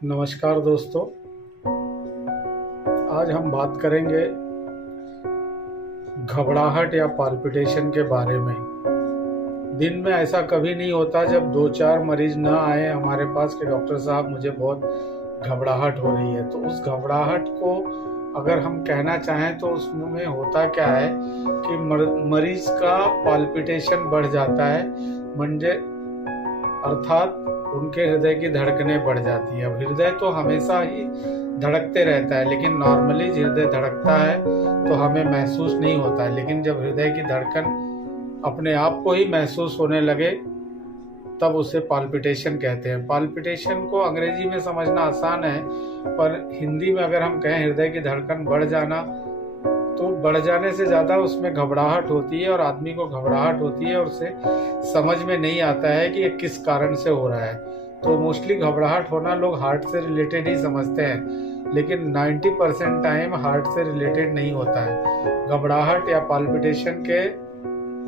नमस्कार दोस्तों। आज हम बात करेंगे घबराहट या पाल्पिटेशन के बारे में। दिन में ऐसा कभी नहीं होता जब दो चार मरीज न आए हमारे पास कि डॉक्टर साहब मुझे बहुत घबराहट हो रही है। तो उस घबराहट को अगर हम कहना चाहें तो उसमें होता क्या है कि मरीज का पाल्पिटेशन बढ़ जाता है, म्हणजे अर्थात उनके हृदय की धड़कनें बढ़ जाती हैं। अब हृदय तो हमेशा ही धड़कते रहता है, लेकिन नॉर्मली हृदय धड़कता है तो हमें महसूस नहीं होता है। लेकिन जब हृदय की धड़कन अपने आप को ही महसूस होने लगे तब उसे पाल्पिटेशन कहते हैं। पाल्पिटेशन को अंग्रेजी में समझना आसान है, पर हिंदी में अगर हम कहें हृदय की धड़कन बढ़ जाना, तो बढ़ जाने से ज़्यादा उसमें घबराहट होती है और आदमी को घबराहट होती है और उसे समझ में नहीं आता है कि ये किस कारण से हो रहा है। तो मोस्टली घबराहट होना लोग हार्ट से रिलेटेड ही समझते हैं, लेकिन 90% टाइम हार्ट से रिलेटेड नहीं होता है। घबराहट या पाल्पिटेशन के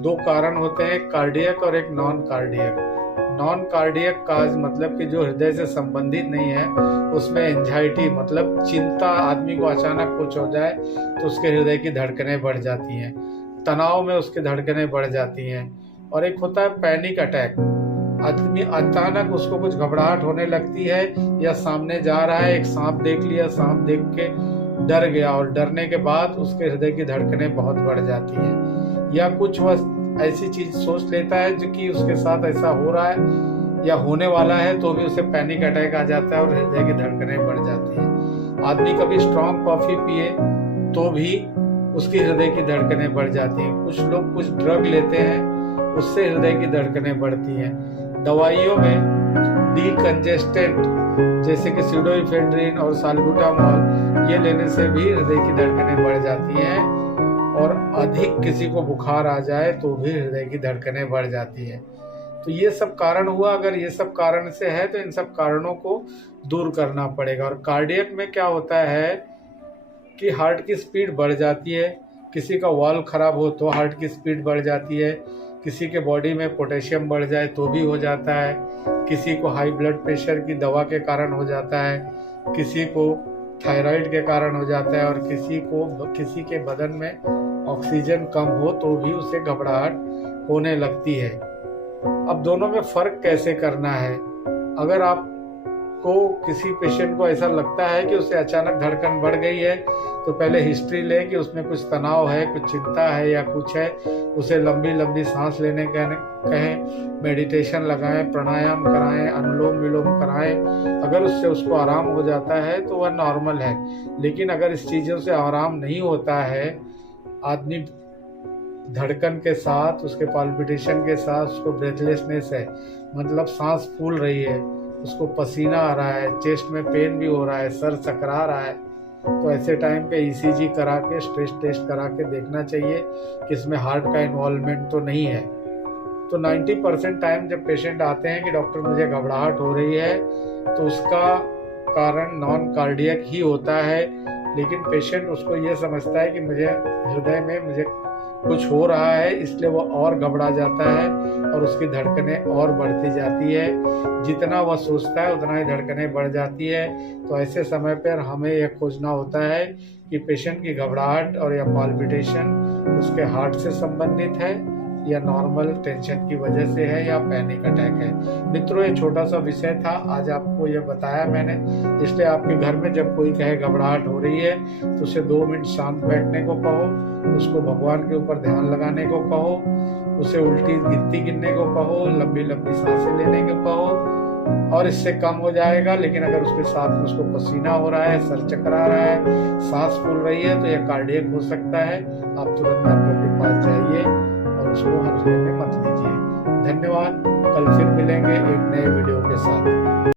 दो कारण होते हैं, एक कार्डियक और एक नॉन कार्डियक। नॉन कार्डियक काज मतलब कि जो हृदय से संबंधित नहीं है, उसमें एंजाइटी मतलब चिंता, आदमी को अचानक कुछ हो जाए तो उसके हृदय की धड़कनें बढ़ जाती हैं, तनाव में उसकी धड़कनें बढ़ जाती हैं। और एक होता है पैनिक अटैक, आदमी अचानक उसको कुछ घबराहट होने लगती है या सामने जा रहा है, एक सांप देख लिया, सांप देख के डर गया और डरने के बाद उसके हृदय की धड़कनें बहुत बढ़ जाती हैं। या कुछ वह ऐसी चीज सोच लेता है जो कि उसके साथ ऐसा हो रहा है या होने वाला है, तो भी उसे पैनिक अटैक आ जाता है और हृदय की धड़कनें बढ़ जाती हैं। आदमी कभी स्ट्रांग कॉफी पिए तो भी उसकी हृदय की धड़कनें बढ़ जाती हैं। कुछ लोग कुछ ड्रग लेते हैं, उससे हृदय की धड़कनें बढ़ती हैं। दवाइयों में डीकंजेस्टेंट जैसे कि स्यूडोइफेड्रिन और साल्बुटामॉल, ये लेने से भी हृदय की धड़कनें बढ़ जाती हैं। और अधिक किसी को बुखार आ जाए तो भी हृदय की धड़कनें बढ़ जाती हैं। तो ये सब कारण हुआ। अगर ये सब कारण से है तो इन सब कारणों को दूर करना पड़ेगा। और कार्डियक में क्या होता है कि हार्ट की स्पीड बढ़ जाती है। किसी का वाल्व खराब हो तो हार्ट की स्पीड बढ़ जाती है, किसी के बॉडी में पोटेशियम बढ़ जाए तो भी हो जाता है, किसी को हाई ब्लड प्रेशर की दवा के कारण हो जाता है, किसी को थायराइड के कारण हो जाता है, और किसी के बदन में ऑक्सीजन कम हो तो भी उसे घबराहट होने लगती है। अब दोनों में फर्क कैसे करना है? अगर आपको किसी पेशेंट को ऐसा लगता है कि उसे अचानक धड़कन बढ़ गई है, तो पहले हिस्ट्री लें कि उसमें कुछ तनाव है, कुछ चिंता है या कुछ है। उसे लंबी लंबी सांस लेने कहें, मेडिटेशन लगाएं, प्राणायाम कराएं, अनुलोम विलोम कराएं। अगर उससे उसको आराम हो जाता है तो वह नॉर्मल है। लेकिन अगर इस चीज़ों से आराम नहीं होता है, आदमी धड़कन के साथ, उसके पाल्पिटेशन के साथ उसको ब्रेथलेसनेस है, मतलब सांस फूल रही है, उसको पसीना आ रहा है, चेस्ट में पेन भी हो रहा है, सर चकरा रहा है, तो ऐसे टाइम पे ईसीजी करा के, स्ट्रेस टेस्ट करा के देखना चाहिए कि इसमें हार्ट का इन्वॉल्वमेंट तो नहीं है। तो 90% टाइम जब पेशेंट आते हैं कि डॉक्टर मुझे घबराहट हो रही है, तो उसका कारण नॉन कार्डियक ही होता है। लेकिन पेशेंट उसको ये समझता है कि मुझे हृदय में मुझे कुछ हो रहा है, इसलिए वो और घबरा जाता है और उसकी धड़कनें और बढ़ती जाती है। जितना वह सोचता है उतना ही धड़कनें बढ़ जाती है। तो ऐसे समय पर हमें यह खोजना होता है कि पेशेंट की घबराहट और या पाल्पिटेशन उसके हार्ट से संबंधित है या नॉर्मल टेंशन की वजह से है या पैनिक अटैक है। मित्रों, ये छोटा सा विषय था, आज आपको ये बताया मैंने। इसलिए आपके घर में जब कोई कहे घबराहट हो रही है तो उसे 2 मिनट शांत बैठने को कहो, उसको भगवान के ऊपर ध्यान लगाने को कहो, उसे उल्टी गिनती गिनने को कहो, लंबी लंबी सांसें लेने को कहो, और इससे कम हो जाएगा। लेकिन अगर उसके साथ में उसको पसीना हो रहा है, सर चकरा रहा है, सांस फूल रही है, तो यह कार्डियक हो सकता है। आप तुरंत डॉक्टर के पास जाइए और उसको हल्के में मत लीजिए। धन्यवाद। कल फिर मिलेंगे एक नए वीडियो के साथ।